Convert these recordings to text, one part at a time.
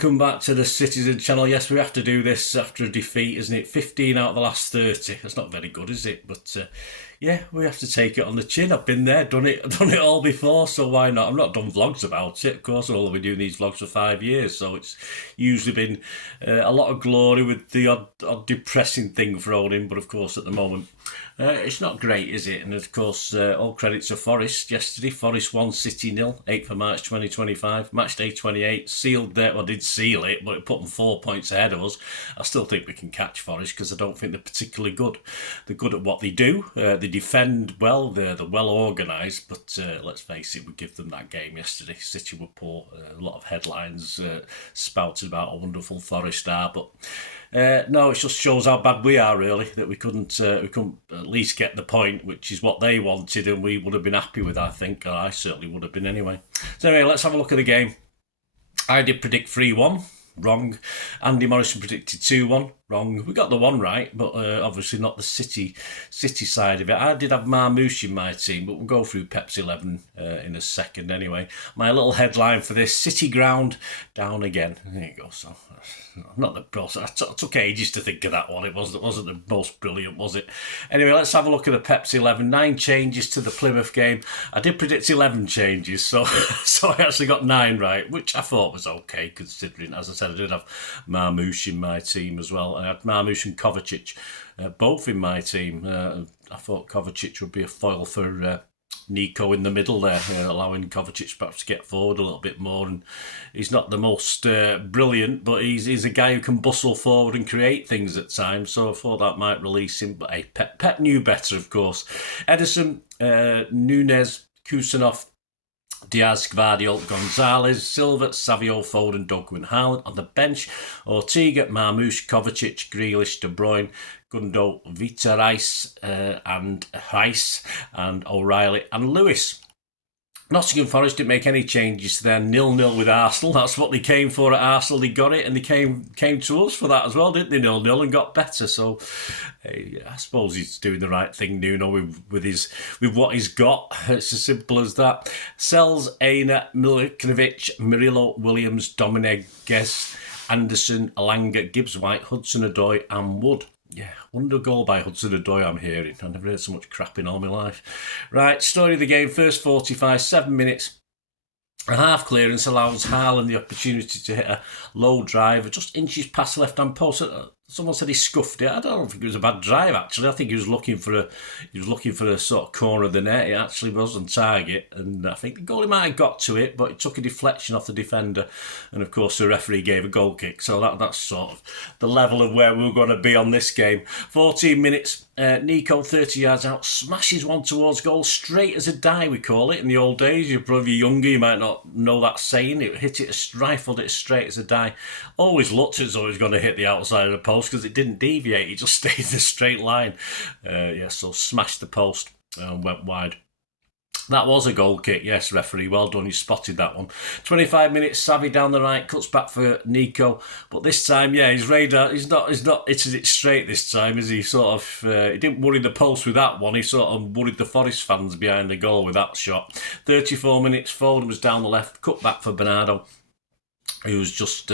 welcome back to the Citizen channel. Yes, we have to do this after a defeat, isn't it? 15 out of the last 30. That's not very good, is it? But yeah, we have to take it on the chin. I've been there, done it all before, so why not? I've not done vlogs about it, of course. I've only been doing these vlogs for 5 years, so it's usually been a lot of glory with the odd depressing thing thrown in. But of course, at the moment, it's not great, is it? And of course, all credit to Forest yesterday. Forest 1, City 0, 8th of March 2025. Match day 28, sealed there. Well, did seal it, but it put them 4 points ahead of us. I still think we can catch Forest because I don't think they're particularly good. They're good at what they do. They defend well. They're well organised, but let's face it, we give them that game yesterday. City were poor. A lot of headlines spouted about how wonderful Forest are, but no, it just shows how bad we are, really, that we couldn't at least get the point, which is what they wanted, and we would have been happy with, I think. Or I certainly would have been anyway. So anyway, let's have a look at the game. I did predict 3-1. Wrong. Andy Morrison predicted 2-1. Wrong. We got the one right, but obviously not the City side of it. I did have Marmouche in my team, but we'll go through Pep's 11 in a second anyway. My little headline for this: City ground down again. There you go. So not the best. I took ages to think of that one. It wasn't the most brilliant, was it? Anyway, let's have a look at the Pep's 11. 9 changes to the Plymouth game. I did predict 11 changes, so so I actually got 9 right, which I thought was okay considering, as I said, I did have Marmouche in my team as well. I had Marmouche and Kovacic both in my team. I thought Kovacic would be a foil for Nico in the middle there, allowing Kovacic perhaps to get forward a little bit more. And he's not the most brilliant, but he's a guy who can bustle forward and create things at times. So I thought that might release him. But hey, Pep knew better, of course. Edison, Nunez, Kusanov, Diaz, Gvardiol, Gonzalez, Silva, Savio, Foden, Dogu and Haaland. On the bench, Ortega, Marmouche, Kovacic, Grealish, De Bruyne, Gundo, Vita Rice and Rice, and O'Reilly and Lewis. Nottingham Forest didn't make any changes to their 0-0 with Arsenal. That's what they came for at Arsenal. They got it, and they came to us for that as well, didn't they? 0-0 and got better. So I suppose he's doing the right thing, Nuno, with what he's got. It's as simple as that. Sells, Aina, Milikovic, Murillo, Williams, Dominguez, Anderson, Alanga, Gibbs White, Hudson-Odoi and Wood. Yeah, wonder goal by Hudson-Odoi I'm hearing. I've never heard so much crap in all my life. Right, story of the game. First 45, 7 minutes. A half clearance allows Haaland the opportunity to hit a low drive, just inches past the left-hand post. Someone said he scuffed it. I don't think it was a bad drive, actually. I think he was looking for a sort of corner of the net. It actually was on target, and I think the goalie might have got to it, but it took a deflection off the defender, and of course the referee gave a goal kick. So that's sort of the level of where we were going to be on this game. 14 minutes. Nico, 30 yards out, smashes one towards goal, straight as a die, we call it. In the old days, you're probably younger, you might not know that saying. It rifled it straight as a die. Always looked as though it was going to hit the outside of the post because it didn't deviate, it just stayed in a straight line. So smashed the post and went wide. That was a goal kick, yes, referee. Well done, you spotted that one. 25 minutes, Savvy down the right, cuts back for Nico. But this time, yeah, his radar, he's not hitting it straight this time, is he? Sort of, he didn't worry the post with that one. He sort of worried the Forest fans behind the goal with that shot. 34 minutes, Foden was down the left, cut back for Bernardo. He was just,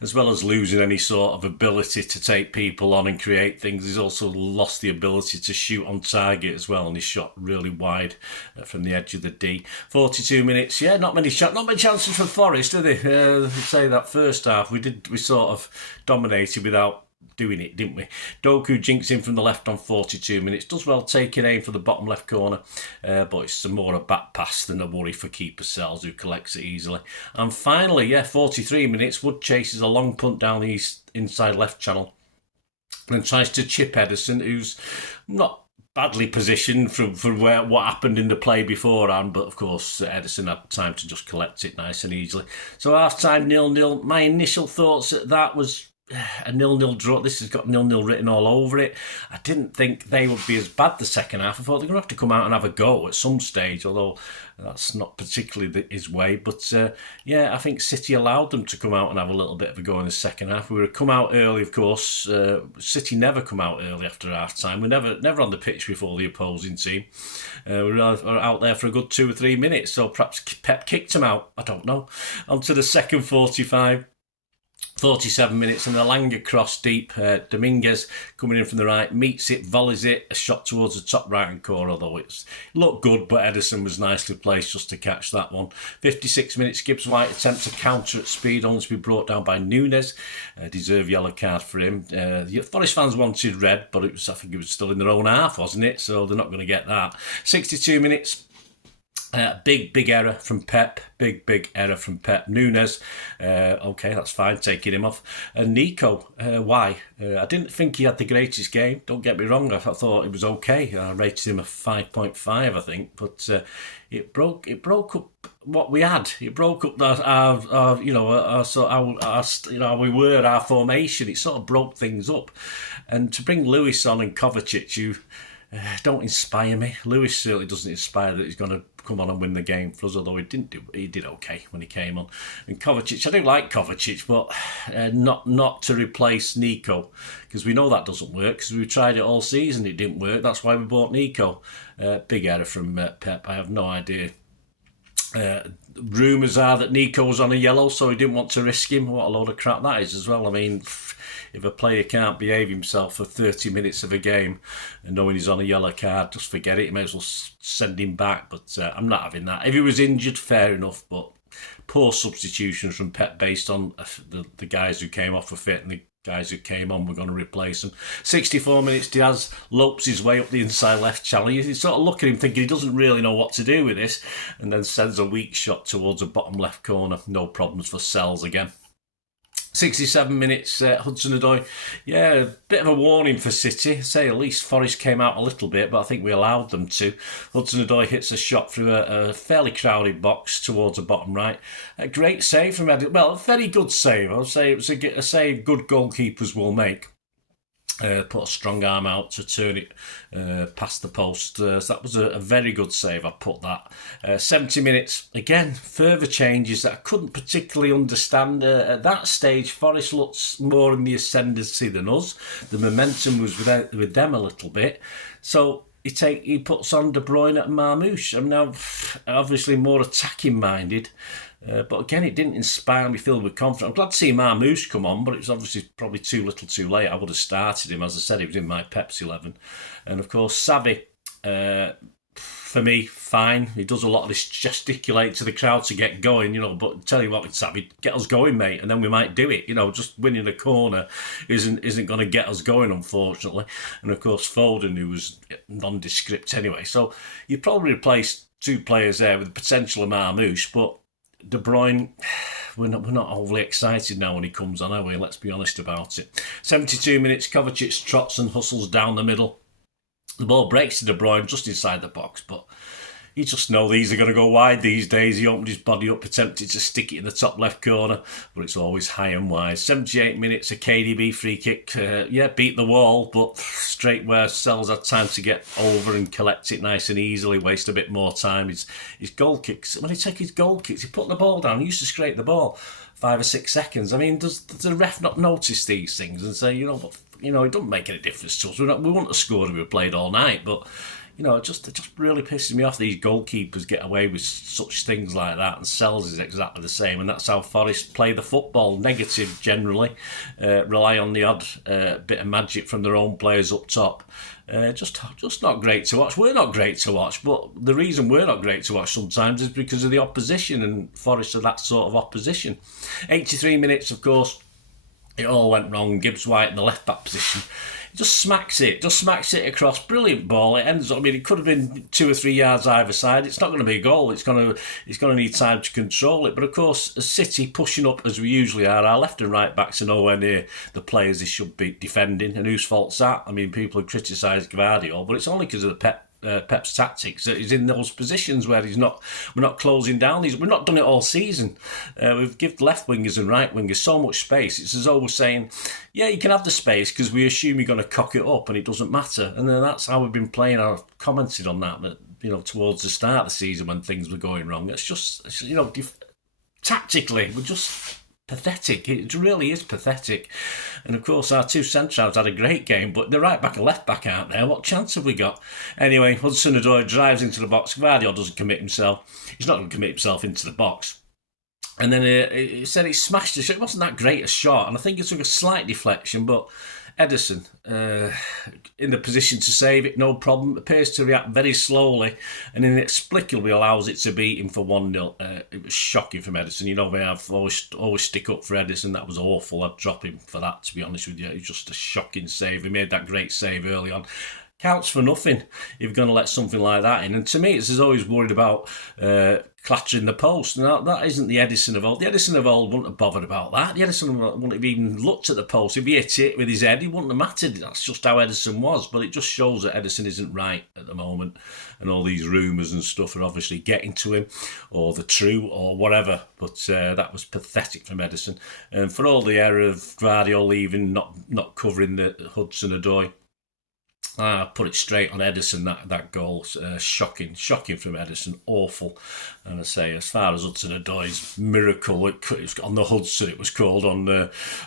as well as losing any sort of ability to take people on and create things, he's also lost the ability to shoot on target as well, and he shot really wide from the edge of the D. 42 minutes, yeah, not many chances for Forest, did they? Say that first half, we sort of dominated without doing it, didn't we? Doku jinks in from the left on 42 minutes. Does well taking aim for the bottom left corner, but it's more a back pass than a worry for keeper Sells, who collects it easily. And finally, 43 minutes. Wood chases a long punt down the inside left channel and tries to chip Edison, who's not badly positioned from what happened in the play beforehand, but of course Edison had time to just collect it nice and easily. So half-time 0-0. My initial thoughts at that was a 0-0 draw. This has got 0-0 written all over it. I didn't think they would be as bad the second half. I thought they're going to have to come out and have a go at some stage, although that's not particularly his way. But I think City allowed them to come out and have a little bit of a go in the second half. We were come out early, of course. City never come out early after half time. We're never on the pitch before the opposing team. We were out there for a good 2 or 3 minutes, so perhaps Pep kicked them out. I don't know. On to the second 45. 47 minutes and a Langer cross deep. Dominguez coming in from the right, meets it, volleys it, a shot towards the top right hand corner, although it looked good, but Ederson was nicely placed just to catch that one. 56 minutes, Gibbs White attempts a counter at speed, only to be brought down by Nunes. Deserved yellow card for him. Forest fans wanted red, but I think it was still in their own half, wasn't it? So they're not going to get that. 62 minutes. Big error from Pep. Big error from Pep. Nunes, okay, that's fine, taking him off. And Nico, why? I didn't think he had the greatest game, don't get me wrong. I thought it was okay. I rated him a 5.5, I think, but it broke up what we had. It broke up our we were, our formation. It sort of broke things up. And to bring Lewis on and Kovacic, you don't inspire me. Lewis certainly doesn't inspire that he's going to come on and win the game for us, although he did okay when he came on. And Kovacic, I do like Kovacic, but not to replace Nico, because we know that doesn't work, because we tried it all season, it didn't work. That's why we bought Nico. Big error from Pep. I have no idea. Rumours are that Nico was on a yellow, so he didn't want to risk him. What a load of crap that is as well. I mean, if a player can't behave himself for 30 minutes of a game and knowing he's on a yellow card, just forget it. You may as well send him back. But I'm not having that. If he was injured, fair enough. But poor substitutions from Pep based on the guys who came off for fit and the guys who came on were going to replace them. 64 minutes, Diaz lopes his way up the inside left channel. You sort of look at him thinking he doesn't really know what to do with this, and then sends a weak shot towards the bottom left corner. No problems for Sells again. 67 minutes, Hudson-Odoi. Yeah, a bit of a warning for City. Say at least Forest came out a little bit, but I think we allowed them to. Hudson-Odoi hits a shot through a fairly crowded box towards the bottom right. A great save from Eddie. Well, a very good save. I would say it was a save good goalkeepers will make. Put a strong arm out to turn it past the post. So that was a very good save, I put that. 70 minutes, again, further changes that I couldn't particularly understand. At that stage, Forest looked more in the ascendancy than us. The momentum was with them a little bit. So he puts on De Bruyne and Marmouche. I'm now obviously more attacking minded. But again, it didn't inspire me feeling with confidence. I'm glad to see Marmouche come on, but it was obviously probably too little too late. I would have started him. As I said, he was in my Pepsi 11. And of course, Savvy, for me, fine. He does a lot of this gesticulate to the crowd to get going, but tell you what, with Savvy, get us going, mate, and then we might do it. Just winning a corner isn't going to get us going, unfortunately. And of course, Foden, who was nondescript anyway. So you probably replaced two players there with the potential of Marmouche, but De Bruyne, we're not overly excited now when he comes on, are we? Let's be honest about it. 72 minutes, Kovacic trots and hustles down the middle. The ball breaks to De Bruyne just inside the box, but you just know these are going to go wide these days. He opened his body up, attempted to stick it in the top left corner, but it's always high and wide. 78 minutes, a KDB free kick. Beat the wall, but straight where Sells had time to get over and collect it nice and easily, waste a bit more time. His goal kicks, when he takes his goal kicks, he put the ball down, he used to scrape the ball 5 or 6 seconds. I mean, does the ref not notice these things and say, it doesn't make any difference to us. We wouldn't have scored if we played all night, but it just really pisses me off. These goalkeepers get away with such things like that, and Sells is exactly the same, and that's how Forest play the football. Negative generally, rely on the odd bit of magic from their own players up top. Just not great to watch. We're not great to watch, but the reason we're not great to watch sometimes is because of the opposition, and Forest are that sort of opposition. 83 minutes, of course, it all went wrong. Gibbs White in the left back position. Just smacks it across. Brilliant ball. It ends up, it could have been 2 or 3 yards either side. It's not going to be a goal. It's going to need time to control it. But of course, as City pushing up as we usually are, our left and right backs are nowhere near the players they should be defending. And whose fault's that? I mean, people have criticised Gvardiol, but it's only because of the Pep's tactics that he's in those positions where we're not closing down these. We've not done it all season. We've given left wingers and right wingers so much space. It's as though we're saying, yeah, you can have the space because we assume you're going to cock it up and it doesn't matter. And then that's how we've been playing. I've commented on that towards the start of the season when things were going wrong. It's just, tactically, we're just pathetic. It really is pathetic. And of course, our two centre-halves had a great game, but the right back and left back aren't there. What chance have we got? Anyway, Hudson-Odoi drives into the box. Gvardiol doesn't commit himself. He's not going to commit himself into the box. And then he said he smashed the shot. It wasn't that great a shot, and I think it took a slight deflection, but Ederson, in the position to save it, no problem. Appears to react very slowly and inexplicably allows it to beat him for 1-0. It was shocking from Ederson. You know me, I've always stick up for Ederson. That was awful. I'd drop him for that, to be honest with you. It was just a shocking save. He made that great save early on. Counts for nothing if you're going to let something like that in. And to me, it's always worried about clattering the post. Now, that isn't the Ederson of old. The Ederson of old wouldn't have bothered about that. The Ederson wouldn't have even looked at the post. If he hit it with his head, he wouldn't have mattered. That's just how Ederson was. But it just shows that Ederson isn't right at the moment. And all these rumours and stuff are obviously getting to him, or the true, or whatever. But that was pathetic from Ederson. And for all the error of Guardiola leaving, not covering the Hudson-Odoi, I put it straight on Ederson, that goal. Shocking from Ederson, awful. And I say, as far as Hudson-Odoi's miracle, it was on the Hudson, it was called on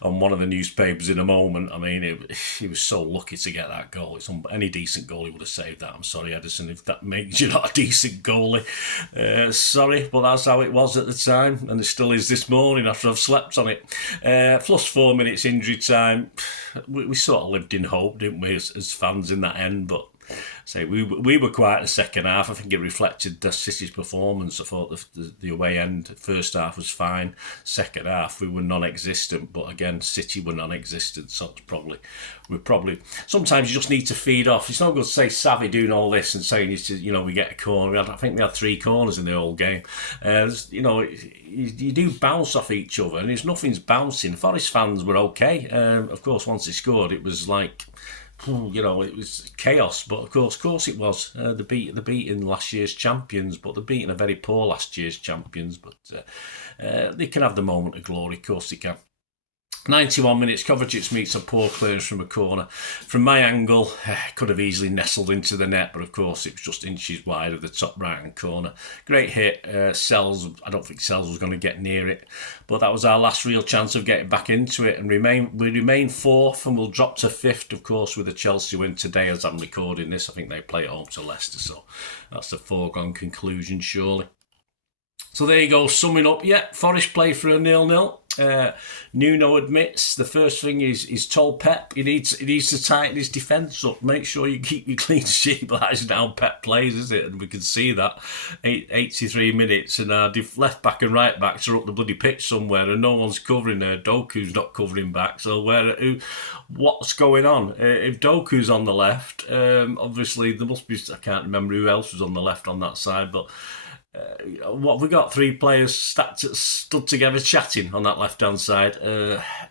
one of the newspapers in a moment. I mean, he was so lucky to get that goal. Any decent goalie would have saved that. I'm sorry, Ederson, if that makes you not a decent goalie. Sorry, but that's how it was at the time, and it still is this morning after I've slept on it. Plus 4 minutes injury time. We sort of lived in hope, didn't we, as fans in that end, but say we were quiet in the second half. I think it reflected the City's performance. I thought the away end first half was fine. Second half we were non-existent, but again City were non-existent. So it's we probably sometimes you just need to feed off. It's not good to say Savvy doing all this and saying we get a corner. I think we had 3 corners in the whole game. You do bounce off each other, and if nothing's bouncing. Forest fans were okay. Of course, once they scored, it was like, it was chaos. But of course it was. They beating last year's champions, but they're beating a very poor last year's champions. But they can have the moment of glory. Of course they can. 91 minutes, Kovacic meets a poor clearance from a corner. From my angle, could have easily nestled into the net, but of course it was just inches wide of the top right-hand corner. Great hit. I don't think Sells was going to get near it, but that was our last real chance of getting back into it, and we remain 4th, and we'll drop to 5th, of course, with the Chelsea win today. As I'm recording this, I think they play at home to Leicester, so that's a foregone conclusion, surely. So there you go, summing up. Yeah, Forest play for a 0-0. Nuno admits the first thing he's told Pep he needs to tighten his defence up. Make sure you keep your clean sheet. But that isn't how Pep plays, is it? And we can see that 83 minutes, and our left back and right backs are up the bloody pitch somewhere, and no one's covering there. Doku's not covering back. So what's going on? If Doku's on the left, obviously there must be. I can't remember who else was on the left on that side, but. What we got? 3 players stood together chatting on that left-hand side.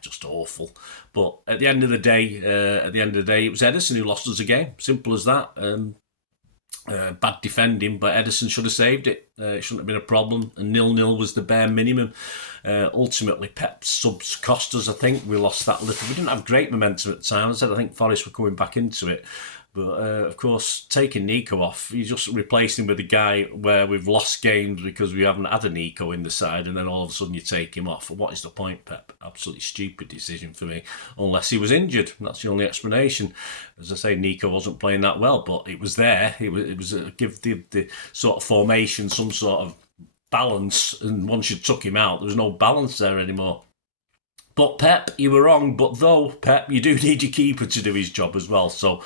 Just awful. But at the end of the day, it was Ederson who lost us a game. Simple as that. Bad defending, but Ederson should have saved it. It shouldn't have been a problem. And 0-0 was the bare minimum. Ultimately, Pep's subs cost us. I think we lost that little. We didn't have great momentum at the time. I said I think Forest were coming back into it. But, of course, taking Nico off, you just replace him with a guy where we've lost games because we haven't had a Nico in the side, and then all of a sudden you take him off. What is the point, Pep? Absolutely stupid decision for me, unless he was injured. That's the only explanation. As I say, Nico wasn't playing that well, but it was there. It was give the sort of formation some sort of balance, and once you took him out, there was no balance there anymore. But Pep, you were wrong. But though, Pep, you do need your keeper to do his job as well. So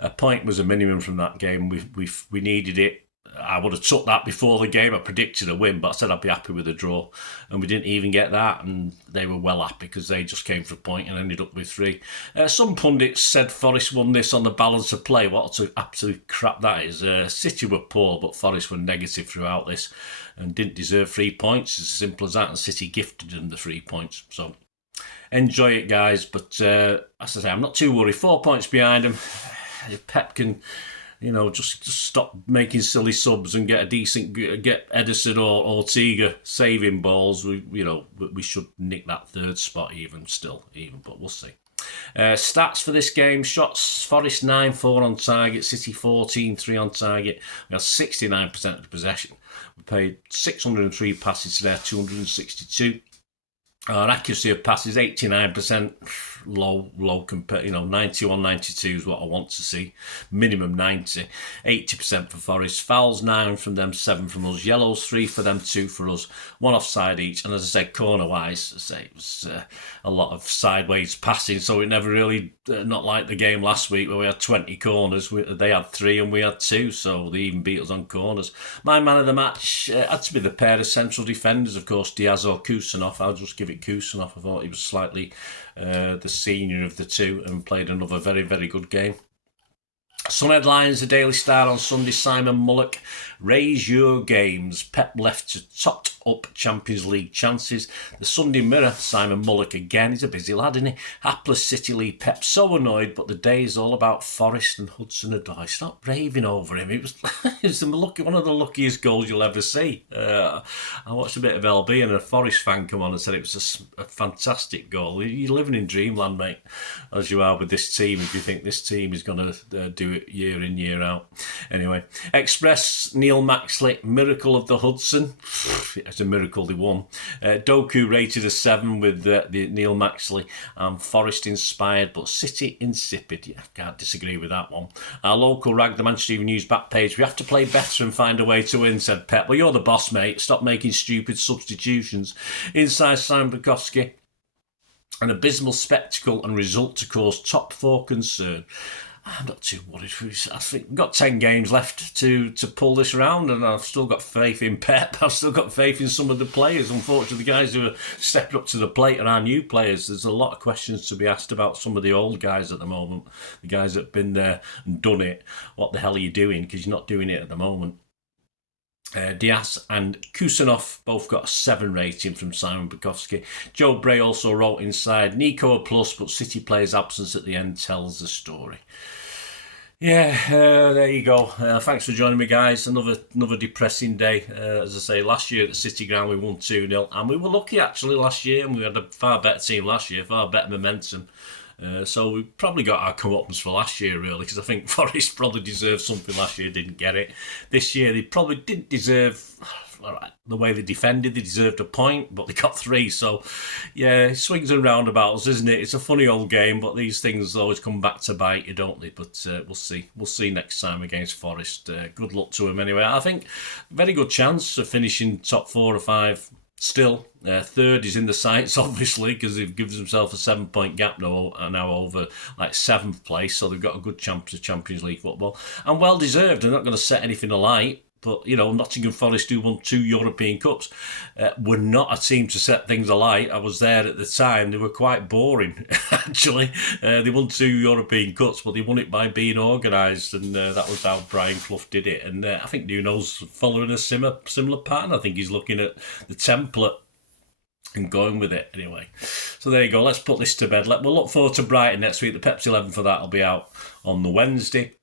a point was a minimum from that game. We needed it. I would have took that before the game. I predicted a win, but I said I'd be happy with a draw. And we didn't even get that. And they were well happy because they just came for a point and ended up with 3. Some pundits said Forest won this on the balance of play. What absolute crap that is. City were poor, but Forest were negative throughout this and didn't deserve 3 points. It's as simple as that. And City gifted them the 3 points. So enjoy it, guys. But as I say, I'm not too worried. 4 points behind them. If Pep can, just stop making silly subs and get Ederson or Ortega saving balls. We should nick that 3rd spot even, but we'll see. Stats for this game: shots, Forest 9-4 on target, City 14-3 on target. We had 69% of the possession. We played 603 passes to their 262. Our accuracy of passes 89%. low, 91, 92 is what I want to see. Minimum 90. 80% for Forest. Fouls 9 from them, 7 from us. Yellows 3 for them, 2 for us. 1 offside each. And as I said, corner-wise, it was a lot of sideways passing, so it never really, not like the game last week where we had 20 corners. They had 3 and we had 2, so they even beat us on corners. My man of the match had to be the pair of central defenders, of course, Diaz or Kusanov. I'll just give it Kusanov. I thought he was slightly the senior of the two and played another very, very good game. Sun headlines, the Daily Star on Sunday, Simon Mullock, raise your games. Pep left to topped up Champions League chances. The Sunday Mirror, Simon Mullock again, he's a busy lad, isn't he? Hapless City League Pep, so annoyed, but the day is all about Forest and Hudson Odoi. Stop raving over him. It was, one of the luckiest goals you'll ever see. I watched a bit of LB and a Forest fan come on and said it was a fantastic goal. You're living in dreamland, mate, as you are with this team, if you think this team is going to do it year in, year out. Anyway, Express, Neil Maxley, miracle of the Hudson. It's a miracle they won. Doku rated a 7 with the Neil Maxley. Forest inspired, but City insipid. Yeah, can't disagree with that one. Our local rag, the Manchester Evening News back page. We have to play better and find a way to win, said Pep. Well, you're the boss, mate. Stop making stupid substitutions. Inside Simon Bukowski. An abysmal spectacle and result to cause top 4 concern. I'm not too worried. I think we've got 10 games left to pull this round, and I've still got faith in Pep. I've still got faith in some of the players. Unfortunately, the guys who are stepping up to the plate are our new players. There's a lot of questions to be asked about some of the old guys at the moment. The guys that have been there and done it. What the hell are you doing? Because you're not doing it at the moment. Diaz and Kusanov both got a 7 rating from Simon Bukowski. Joe Bray also wrote inside, Nico a plus, but City players' absence at the end tells the story. Yeah, there you go. Thanks for joining me, guys. Another depressing day. As I say, last year at the City Ground we won 2-0, and we were lucky actually last year, and we had a far better team last year, far better momentum. So we probably got our comeuppance for last year, really, because I think Forest probably deserved something last year, didn't get it. This year they probably didn't deserve the way they defended. They deserved a point, but they got 3. So, yeah, swings and roundabouts, isn't it? It's a funny old game, but these things always come back to bite you, don't they? But we'll see. We'll see next time against Forest. Good luck to them anyway. I think very good chance of finishing top 4 or 5. Still, 3rd is in the sights, obviously, because he gives himself a 7-point gap now over like 7th place. So they've got a good chance of Champions League football, and well deserved. They're not going to set anything alight. But, Nottingham Forest, who won 2 European Cups, were not a team to set things alight. I was there at the time. They were quite boring, actually. They won 2 European Cups, but they won it by being organised, and that was how Brian Clough did it. And I think Nuno's following a similar pattern. I think he's looking at the template and going with it anyway. So there you go. Let's put this to bed. We'll look forward to Brighton next week. The Pepsi 11 for that will be out on the Wednesday.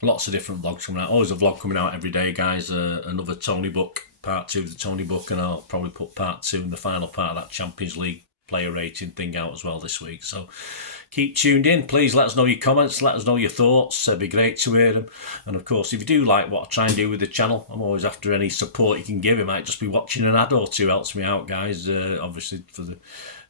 Lots of different vlogs coming out. Always a vlog coming out every day, guys. Another Tony book, part 2 of the Tony book, and I'll probably put part 2 and the final part of that Champions League player rating thing out as well this week. So keep tuned in. Please let us know your comments. Let us know your thoughts. It'd be great to hear them. And of course, if you do like what I try and do with the channel, I'm always after any support you can give. It might just be watching an ad or 2 helps me out, guys. Obviously, for the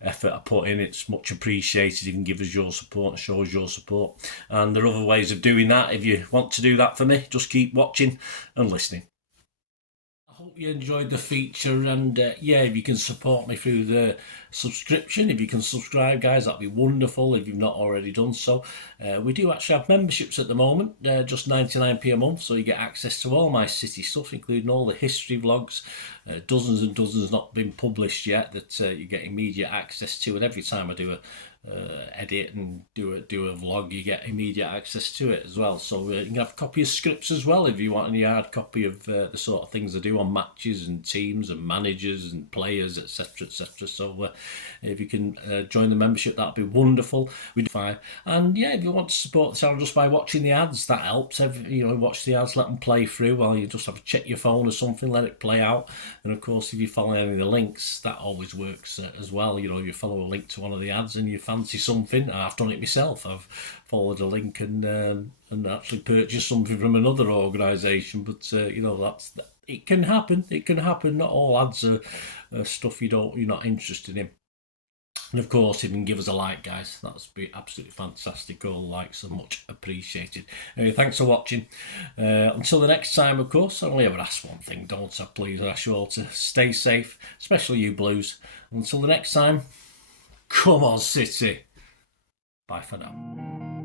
effort I put in, it's much appreciated. You can give us your support and show us your support. And there are other ways of doing that. If you want to do that for me, just keep watching and listening. I hope you enjoyed the feature, and if you can support me through the subscription, if you can subscribe, guys, that'd be wonderful if you've not already done so. We do actually have memberships at the moment, just 99p a month, so you get access to all my City stuff, including all the history vlogs, dozens and dozens not been published yet that you get immediate access to, and every time I do a edit and do a vlog, you get immediate access to it as well. So you can have a copy of scripts as well if you want any hard copy of the sort of things I do on matches and teams and managers and players, etc, etc. So if you can join the membership, that'd be wonderful. We do fine. And if you want to support the channel just by watching the ads, that helps. Watch the ads, let them play through while you just have to check your phone or something, let it play out. And of course, if you follow any of the links, that always works as well. You follow a link to one of the ads and you fancy something. I've done it myself. I've followed a link and actually purchased something from another organisation. But it can happen. It can happen. Not all ads are stuff you're not interested in. And of course, if you can give us a like, guys, that's be absolutely fantastic. All likes are much appreciated. Anyway, thanks for watching. Until the next time, of course, I only ever ask one thing, don't I? Please, I ask you all to stay safe, especially you Blues. Until the next time, come on, City. Bye for now.